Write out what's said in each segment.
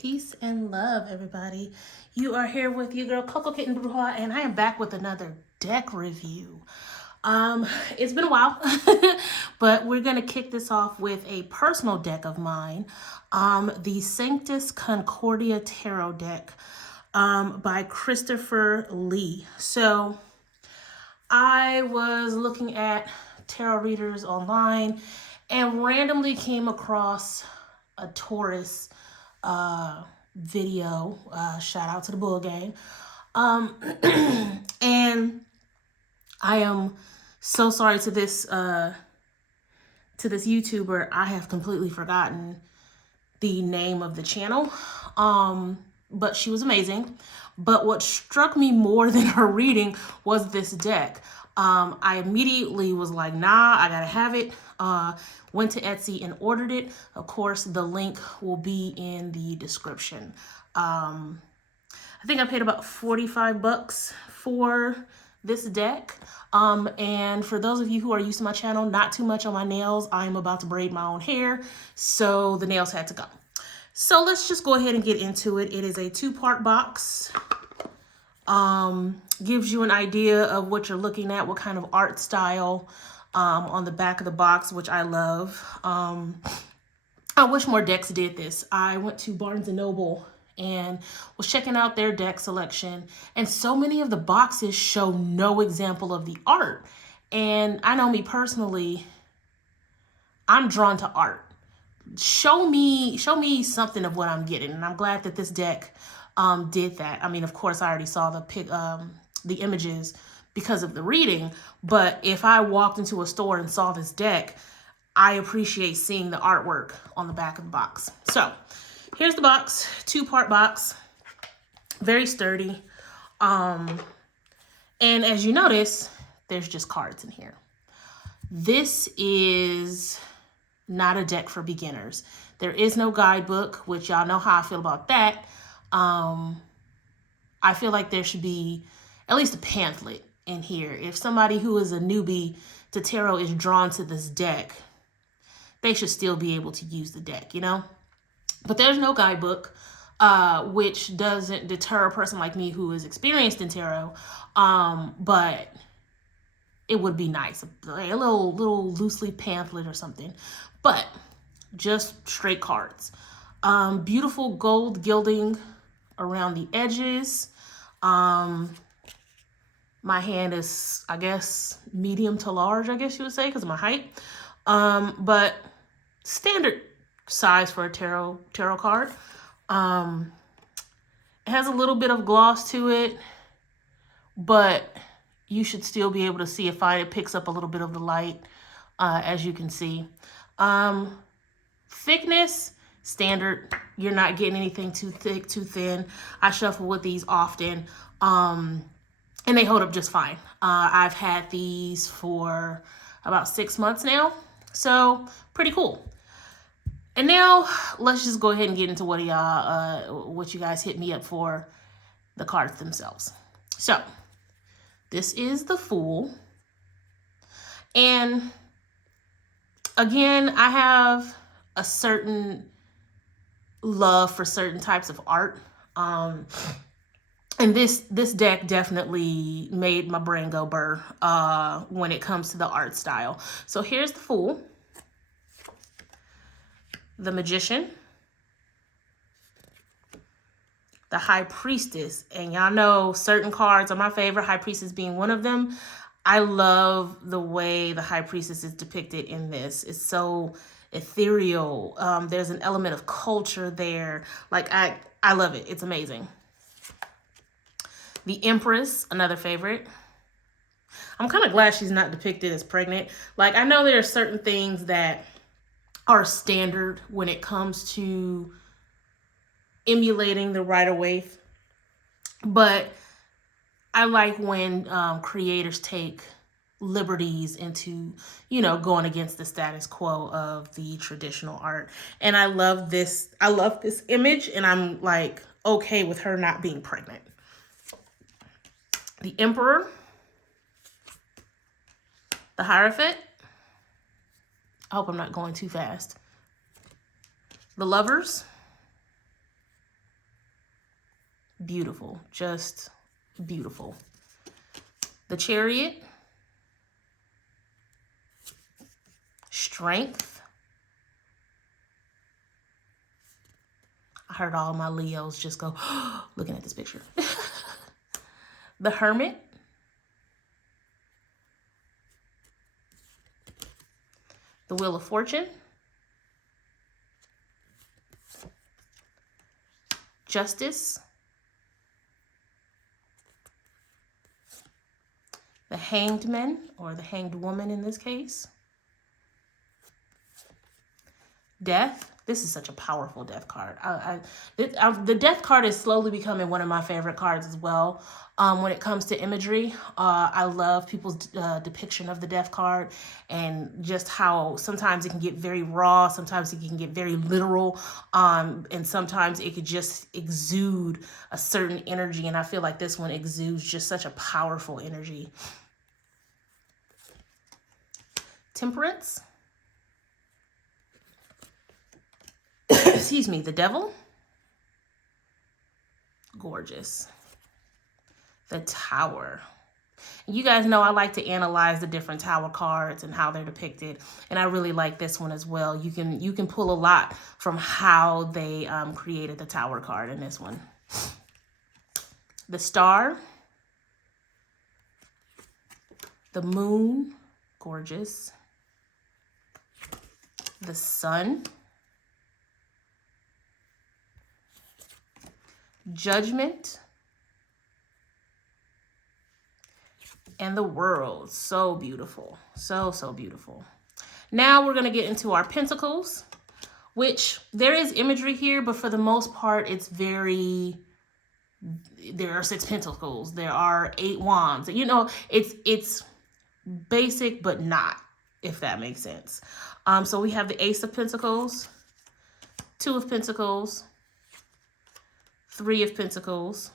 Peace and love, everybody. You are here with your girl Coco Kitten Bruja, and I am back with another deck review. It's been a while, but we're gonna kick this off with a personal deck of mine, the Sanctus Concordia Tarot Deck, by Christopher Lee. So I was looking at tarot readers online and randomly came across a Taurus video. Shout out to the Bull Gang. And I am so sorry to this YouTuber. I have completely forgotten the name of the channel. But she was amazing. But what struck me more than her reading was this deck. I immediately was like, nah, I gotta have it. Went to Etsy and ordered it. Of course, the link will be in the description. I think I paid about 45 bucks for this deck. And for those of you who are used to my channel, not too much on my nails. I'm about to braid my own hair, so the nails had to go. So let's just go ahead and get into it. It is a 2-part box. Gives you an idea of what you're looking at, what kind of art style on the back of the box, which I love. I wish more decks did this. I went to Barnes & Noble and was checking out their deck selection, and so many of the boxes show no example of the art. And I know me personally, I'm drawn to art. Show me something of what I'm getting, and I'm glad that this deck did that. I mean, of course, I already saw the images because of the reading, but if I walked into a store and saw this deck, I appreciate seeing the artwork on the back of the box. So here's the box, 2-part box, very sturdy. And as you notice, there's just cards in here. This is not a deck for beginners. There is no guidebook, which y'all know how I feel about that. I feel like there should be at least a pamphlet in here. If somebody who is a newbie to tarot is drawn to this deck, they should still be able to use the deck, you know? But there's no guidebook, which doesn't deter a person like me who is experienced in tarot. But it would be nice, a little loosely pamphlet or something. But just straight cards. Beautiful gold gilding around the edges. My hand is, I guess, medium to large, I guess you would say, because of my height. But standard size for a tarot card. It has a little bit of gloss to it, but you should still be able to see it picks up a little bit of the light, as you can see. Thickness, standard. You're not getting anything too thick, too thin. I shuffle with these often, and they hold up just fine. I've had these for about 6 months now, so pretty cool. And now let's just go ahead and get into what you guys hit me up for, the cards themselves. So this is the Fool. And again, I have a certain love for certain types of art. And this deck definitely made my brain go burr when it comes to the art style. So here's the Fool, the Magician, the High Priestess, and y'all know certain cards are my favorite, High Priestess being one of them. I love the way the High Priestess is depicted in this. It's so ethereal. There's an element of culture there. Like, I love it. It's amazing. The Empress, another favorite. I'm kind of glad she's not depicted as pregnant. Like, I know there are certain things that are standard when it comes to emulating the Rider-Waite, but I like when creators take liberties into, you know, going against the status quo of the traditional art. And I love this image, and I'm like okay with her not being pregnant. The Emperor, the Hierophant. I hope I'm not going too fast. The Lovers, Beautiful, just beautiful. The Chariot, Strength. I heard all my Leos just go looking at this picture. The Hermit, the Wheel of Fortune, Justice, the Hanged Man, or the Hanged Woman in this case, Death. This is such a powerful Death card. The Death card is slowly becoming one of my favorite cards as well. When it comes to imagery, I love people's depiction of the Death card, and just how sometimes it can get very raw, sometimes it can get very literal, and sometimes it could just exude a certain energy, and I feel like this one exudes just such a powerful energy. Temperance. Excuse me, the Devil. Gorgeous. The Tower. You guys know I like to analyze the different Tower cards and how they're depicted, and I really like this one as well. You can pull a lot from how they created the Tower card in this one. The Star. The Moon. Gorgeous. The Sun. Judgment, and the World. So beautiful. So beautiful. Now we're going to get into our Pentacles, which there is imagery here, but for the most part, it's very, there are 6 Pentacles. There are 8 Wands. You know, it's basic, but not, if that makes sense. So we have the Ace of Pentacles, 2 of Pentacles, 3 of Pentacles,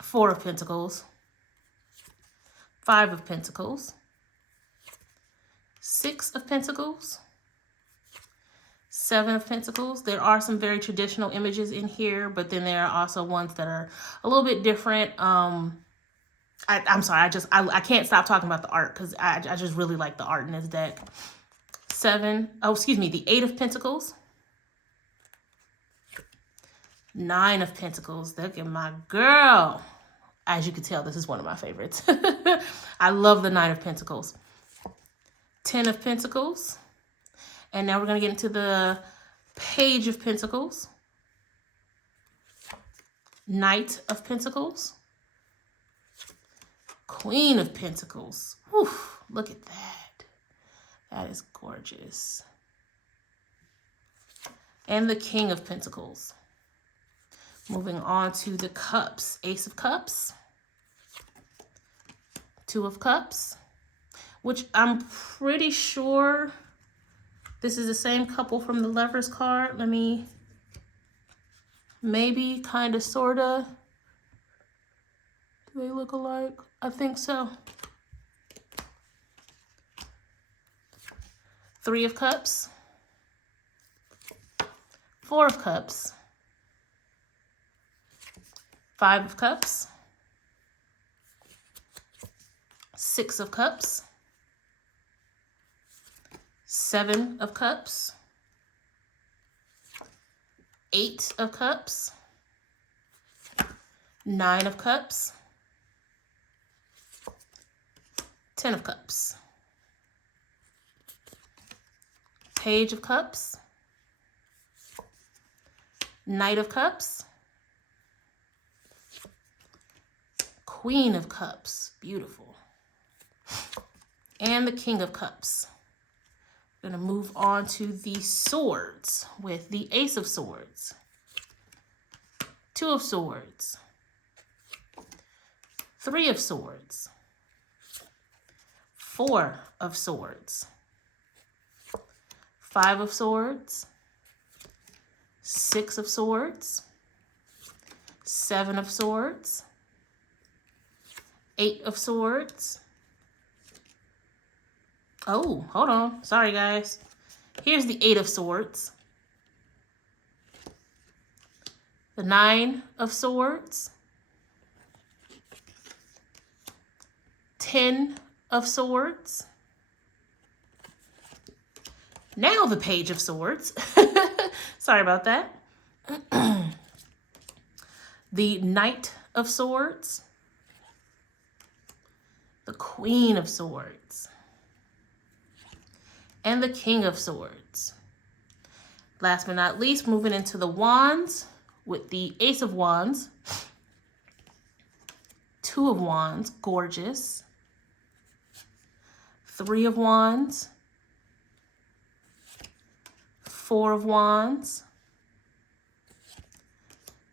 4 of Pentacles, 5 of Pentacles, 6 of Pentacles, 7 of Pentacles. There are some very traditional images in here, but then there are also ones that are a little bit different. I'm sorry, I can't stop talking about the art because I just really like the art in this deck. The 8 of Pentacles, 9 of Pentacles. Look at my girl. As you can tell, this is one of my favorites. I love the 9 of Pentacles. 10 of Pentacles. And now we're going to get into the Page of Pentacles. Knight of Pentacles. Queen of Pentacles. Whew, look at that. That is gorgeous. And the King of Pentacles. Moving on to the Cups. Ace of Cups. 2 of Cups. Which I'm pretty sure this is the same couple from the Lovers card. Let me, maybe, kind of, sort of. Do they look alike? I think so. 3 of Cups. 4 of Cups. 5 of Cups, 6 of Cups, 7 of Cups, 8 of Cups, 9 of Cups, 10 of Cups, Page of Cups, Knight of Cups, Queen of Cups, beautiful. And the King of Cups. We're going to move on to the Swords with the Ace of Swords, 2 of Swords, 3 of Swords, 4 of Swords, 5 of Swords, 6 of Swords, 7 of Swords, 8 of Swords. Oh, hold on. Sorry, guys. Here's the 8 of Swords. the Nine of Swords, 10 of Swords, now the Page of Swords. Sorry about that. The Knight of Swords, the Queen of Swords, and the King of Swords. Last but not least, moving into the Wands with the Ace of Wands, Two of Wands, gorgeous, Three of Wands, Four of Wands,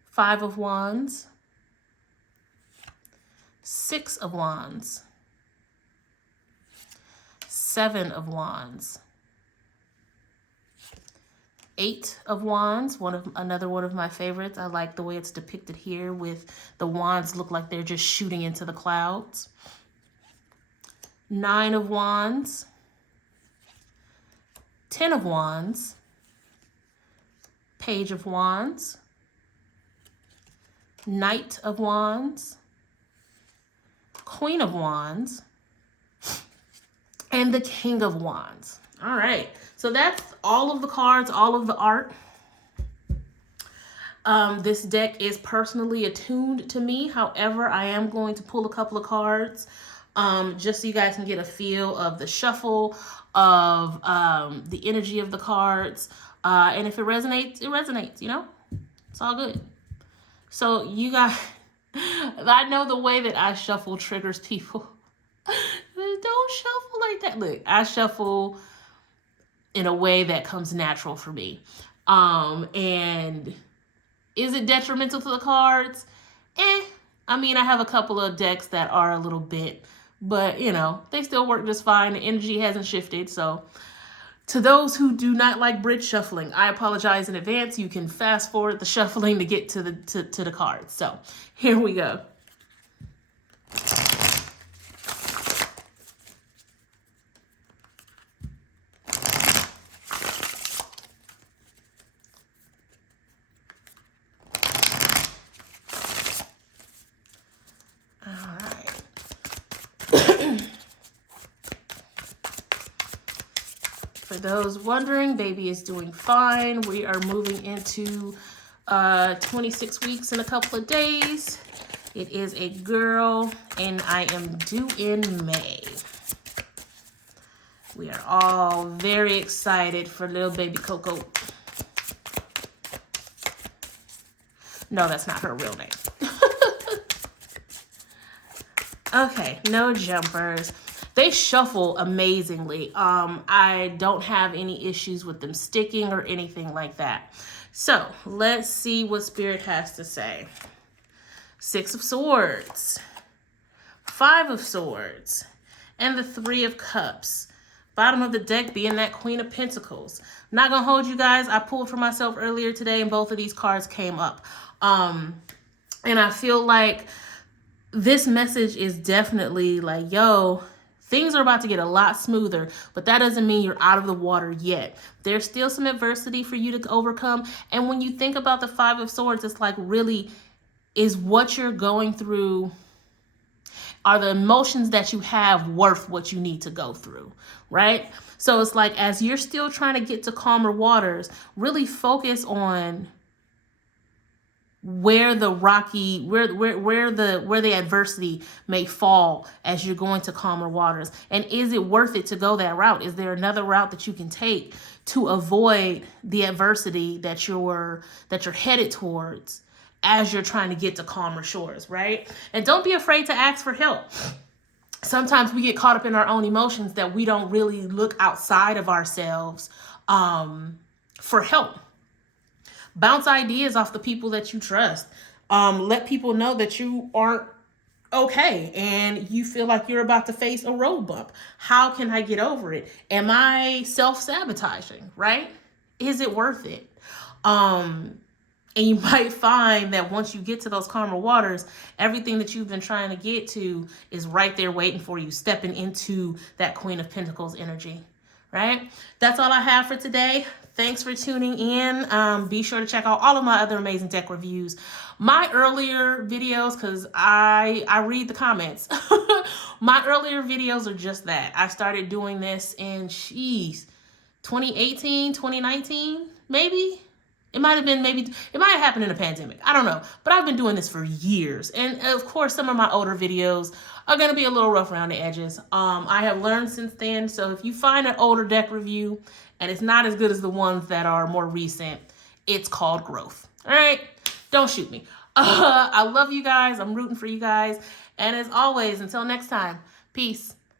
Five of Wands, Six of Wands, Seven of Wands, Eight of Wands, another one of my favorites. I like the way it's depicted here with the wands look like they're just shooting into the clouds. Nine of Wands, 10 of Wands, Page of Wands, Knight of Wands, Queen of Wands, and the King of Wands. All right, so that's all of the cards, all of the art. This deck is personally attuned to me. However, I am going to pull a couple of cards just so you guys can get a feel of the shuffle, of the energy of the cards. And if it resonates, it resonates, you know? It's all good. So you guys, I know the way that I shuffle triggers people. Don't shuffle like that. Look, I shuffle in a way that comes natural for me. And is it detrimental to the cards? I mean, I have a couple of decks that are a little bit, but you know, they still work just fine. The energy hasn't shifted. So to those who do not like bridge shuffling, I apologize in advance. You can fast forward the shuffling to get to the cards. So here we go. For those wondering, baby is doing fine. We are moving into 26 weeks in a couple of days. It is a girl, and I am due in May. We are all very excited for little baby Coco. No, that's not her real name. Okay, no jumpers. They shuffle amazingly. I don't have any issues with them sticking or anything like that. So let's see what Spirit has to say. Six of Swords, Five of Swords, and the Three of Cups. Bottom of the deck being that Queen of Pentacles. I'm not gonna hold you guys. I pulled for myself earlier today and both of these cards came up. And I feel like this message is definitely like, yo, things are about to get a lot smoother, but that doesn't mean you're out of the water yet. There's still some adversity for you to overcome. And when you think about the Five of Swords, it's like, really, is what you're going through, are the emotions that you have worth what you need to go through, right? So it's like, as you're still trying to get to calmer waters, really focus on where the rocky, where the adversity may fall as you're going to calmer waters. And is it worth it to go that route? Is there another route that you can take to avoid the adversity that you're headed towards as you're trying to get to calmer shores, right? And don't be afraid to ask for help. Sometimes we get caught up in our own emotions that we don't really look outside of ourselves for help. Bounce ideas off the people that you trust. Let people know that you aren't okay and you feel like you're about to face a road bump. How can I get over it? Am I self-sabotaging, right? Is it worth it? And you might find that once you get to those calmer waters, everything that you've been trying to get to is right there waiting for you, stepping into that Queen of Pentacles energy, right? That's all I have for today. Thanks for tuning in. Be sure to check out all of my other amazing deck reviews. My earlier videos, because I read the comments. My earlier videos are just that. I started doing this in, 2018, 2019, maybe? It might have been, maybe, it might have happened in a pandemic. I don't know. But I've been doing this for years. And of course, some of my older videos are going to be a little rough around the edges. I have learned since then. So if you find an older deck review and it's not as good as the ones that are more recent, it's called growth. All right? Don't shoot me. I love you guys. I'm rooting for you guys. And as always, until next time, peace.